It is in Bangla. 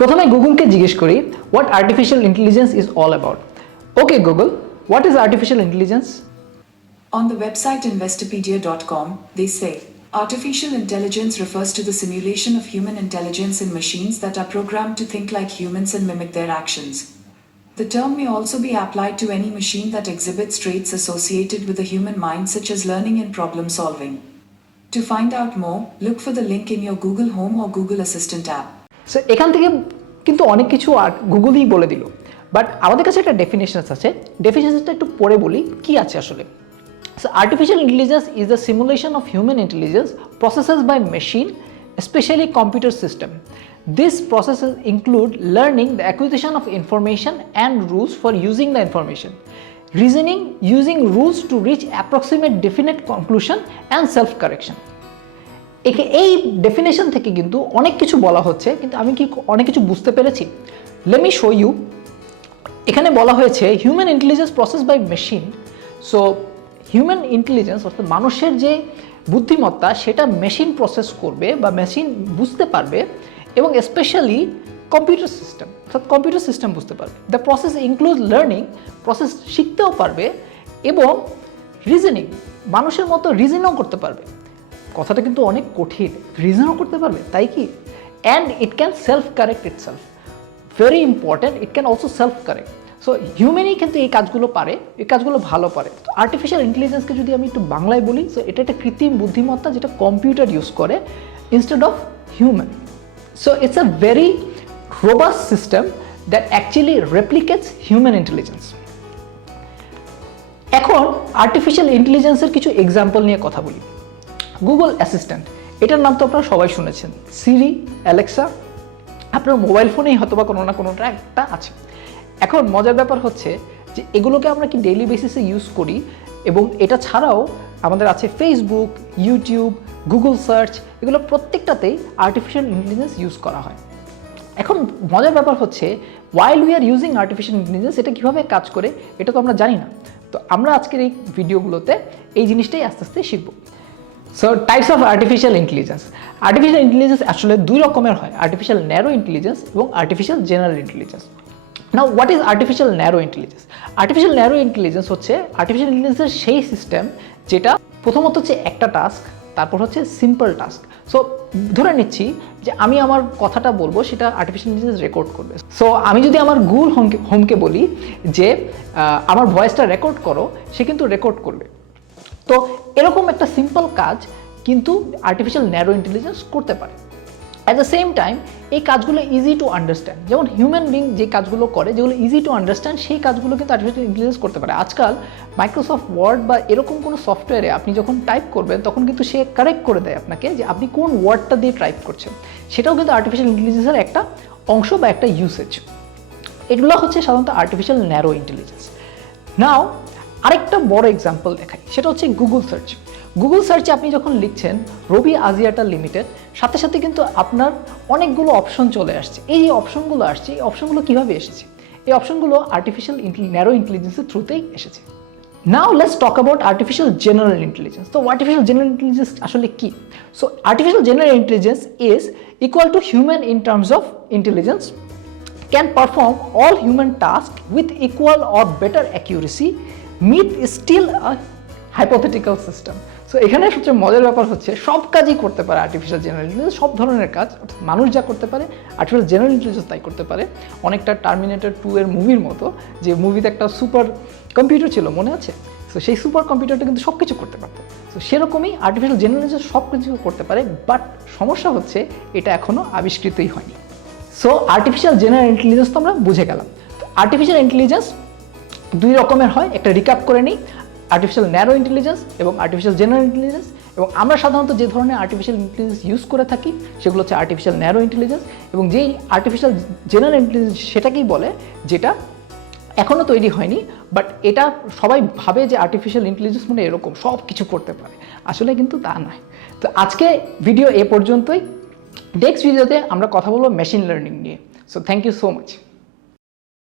প্রথমে গুগলকে জিজ্ঞেস করি what artificial intelligence is all about okay Google what is artificial intelligence On the website investopedia.com, they say artificial intelligence refers to the simulation of human intelligence in machines that are programmed to think like humans and mimic their actions. The term may also be applied to any machine that exhibits traits associated with the human mind, such as learning and problem solving. To find out more, look for the link in your Google Home or Google Assistant app. So এখান থেকে কিন্তু অনেক কিছু আর গুগলই বলে দিল। বাট আমাদের কাছে একটা ডেফিনেশনস আছে। ডেফিনেশনসটা একটু পরে বলি, কি আছে আসলে? So artificial intelligence is the simulation of human intelligence processes by machine specially computer system this processes include learning the acquisition of information and rules for using the information reasoning using rules to reach approximate definite conclusion and self correction একে এই ডেফিনেশন থেকে কিন্তু অনেক কিছু বলা হচ্ছে, কিন্তু আমি কি অনেক কিছু বুঝতে পেরেছি? লেট মি শো ইউ এখানে বলা হয়েছে human intelligence process by machine so human intelligence অর্থাৎ মানুষের যে বুদ্ধিমত্তা, সেটা মেশিন প্রসেস করবে বা মেশিন বুঝতে পারবে এবং স্পেশালি কম্পিউটার সিস্টেম অর্থাৎ কম্পিউটার সিস্টেম বুঝতে পারবে। The process include learning process শিখতেও পারবে এবং রিজনিং মানুষের মতো রিজনও করতে পারবে। কথাটা কিন্তু অনেক কঠিন রিজনও করতে পারবে, তাই কি? And it can self correct it self very important it can also self correct so হিউম্যানই কিন্তু এই কাজগুলো পারে, এই কাজগুলো ভালো পারে। তো আর্টিফিশিয়াল ইন্টেলিজেন্সকে যদি আমি একটু বাংলায় বলি সো এটা একটা কৃত্রিম বুদ্ধিমত্তা যেটা কম্পিউটার ইউজ করে instead of human so it's a very robust system that actually replicates human intelligence এখন আর্টিফিশিয়াল ইন্টেলিজেন্সের কিছু এক্সাম্পল নিয়ে কথা বলি। গুগল অ্যাসিস্ট্যান্ট এটার নাম তো আপনারা সবাই শুনেছেন। সিরি অ্যালেক্সা আপনার মোবাইল ফোনেই হয়তো বা কোনো না কোনোটা একটা আছে। এখন মজার ব্যাপার হচ্ছে যে এগুলোকে আমরা কি ডেইলি বেসিসে ইউজ করি এবং এটা ছাড়াও আমাদের আছে ফেসবুক ইউটিউব গুগল সার্চ এগুলো প্রত্যেকটাতেই আর্টিফিশিয়াল ইন্টেলিজেন্স ইউজ করা হয়। এখন মজার ব্যাপার হচ্ছে while we are using artificial intelligence এটা কীভাবে কাজ করে, এটা তো আমরা জানি না। তো আমরা আজকের এই ভিডিওগুলোতে এই জিনিসটাই আস্তে আস্তে শিখব। So types of artificial intelligence artificial intelligence আসলে দুই রকমের হয় আর্টিফিশিয়াল ন্যারো ইন্টেলিজেন্স এবং artificial general intelligence now what is artificial narrow intelligence artificial narrow intelligence হচ্ছে আর্টিফিশিয়াল ইন্টেলিজেন্সের সেই সিস্টেম যেটা প্রথমত হচ্ছে একটা টাস্ক তারপর হচ্ছে সিম্পল টাস্ক সো ধরে নিচ্ছি যে আমি আমার কথাটা বলব, সেটা আর্টিফিশিয়াল ইন্টেলিজেন্স রেকর্ড করবে। সো আমি যদি আমার গুগল হোমকে হোমকে বলি যে আমার ভয়েসটা রেকর্ড করো, সে কিন্তু রেকর্ড করবে। তো এরকম একটা সিম্পল কাজ কিন্তু আর্টিফিশিয়াল ন্যারো ইন্টেলিজেন্স করতে পারে। অ্যাট দ্য সেম টাইম এই কাজগুলো ইজি টু আন্ডারস্ট্যান্ড যেমন হিউম্যান বিং যে কাজগুলো করে, যেগুলো ইজি টু আন্ডারস্ট্যান্ড সেই কাজগুলো কিন্তু আর্টিফিশিয়াল ইন্টেলিজেন্স করতে পারে। আজকাল মাইক্রোসফট ওয়ার্ড বা এরকম কোনো সফটওয়্যারে আপনি যখন টাইপ করবেন, তখন কিন্তু সে কারেক্ট করে দেয় আপনাকে যে আপনি কোন ওয়ার্ডটা দিয়ে টাইপ করছেন। সেটাও কিন্তু আর্টিফিশিয়াল ইন্টেলিজেন্সের একটা অংশ বা একটা ইউসেজ এগুলো হচ্ছে সাধারণত আর্টিফিশিয়াল ন্যারো ইন্টেলিজেন্স নাও আরেকটা বড় এক্সাম্পল দেখাই, সেটা হচ্ছে গুগল সার্চ গুগল সার্চে আপনি যখন লিখছেন রবি আজিয়াটা লিমিটেড সাথে সাথে কিন্তু আপনার অনেকগুলো অপশন চলে আসছে। এই যে অপশনগুলো আসছে, এই অপশনগুলো কীভাবে এসেছে? এই অপশনগুলো আর্টিফিশিয়াল ন্যারো ইন্টেলিজেন্সের থ্রুতেই এসেছে। Now let's talk about artificial general intelligence তো আর্টিফিশিয়াল জেনারেল ইন্টেলিজেন্স আসলে কি? So artificial general intelligence is equal to human in terms of intelligence can perform all human task with equal or better accuracy meet still hypothetical system. So এখানে সবচেয়ে মজার ব্যাপার হচ্ছে, সব কাজই করতে পারে আর্টিফিশিয়াল জেনারেল ইন্টেলিজেন্স সব ধরনের কাজ মানুষ যা করতে পারে আর্টিফিশিয়াল জেনারেল ইন্টেলিজেন্স তাই করতে পারে। অনেকটা টার্মিনেটর টু এর মুভির মতো, যে মুভিতে একটা সুপার কম্পিউটার ছিল, মনে আছে? সো সেই সুপার কম্পিউটারটা কিন্তু সব কিছু করতে পারতো। সো সেরকমই আর্টিফিশিয়াল জেনারেল ইন্টেলিজেন্স সব কিছু করতে পারে বাট সমস্যা হচ্ছে, এটা এখনও আবিষ্কৃতই হয়নি। সো আর্টিফিশিয়াল জেনারেল ইন্টেলিজেন্স তো আমরা বুঝে গেলাম। আর্টিফিশিয়াল ইন্টেলিজেন্স দুই রকমের হয়। একটা রিকাপ করে নিই। আর্টিফিশিয়াল ন্যারো ইন্টেলিজেন্স এবং আর্টিফিশিয়াল জেনারেল ইন্টেলিজেন্স এবং আমরা সাধারণত যে ধরনের আর্টিফিশিয়াল ইন্টেলিজেন্স ইউজ করে থাকি, সেগুলো হচ্ছে আর্টিফিশিয়াল ন্যারো ইন্টেলিজেন্স এবং যেই আর্টিফিশিয়াল জেনারেল ইন্টেলিজেন্স সেটাকেই বলে, যেটা এখনও তৈরি হয়নি বাট এটা সবাই ভাবে যে আর্টিফিশিয়াল ইন্টেলিজেন্স মানে এরকম সব কিছু করতে পারে। আসলে কিন্তু তা নয়। তো আজকে ভিডিও এ পর্যন্তই। নেক্সট ভিডিওতে আমরা কথা বলব মেশিন লার্নিং নিয়ে। So thank you so much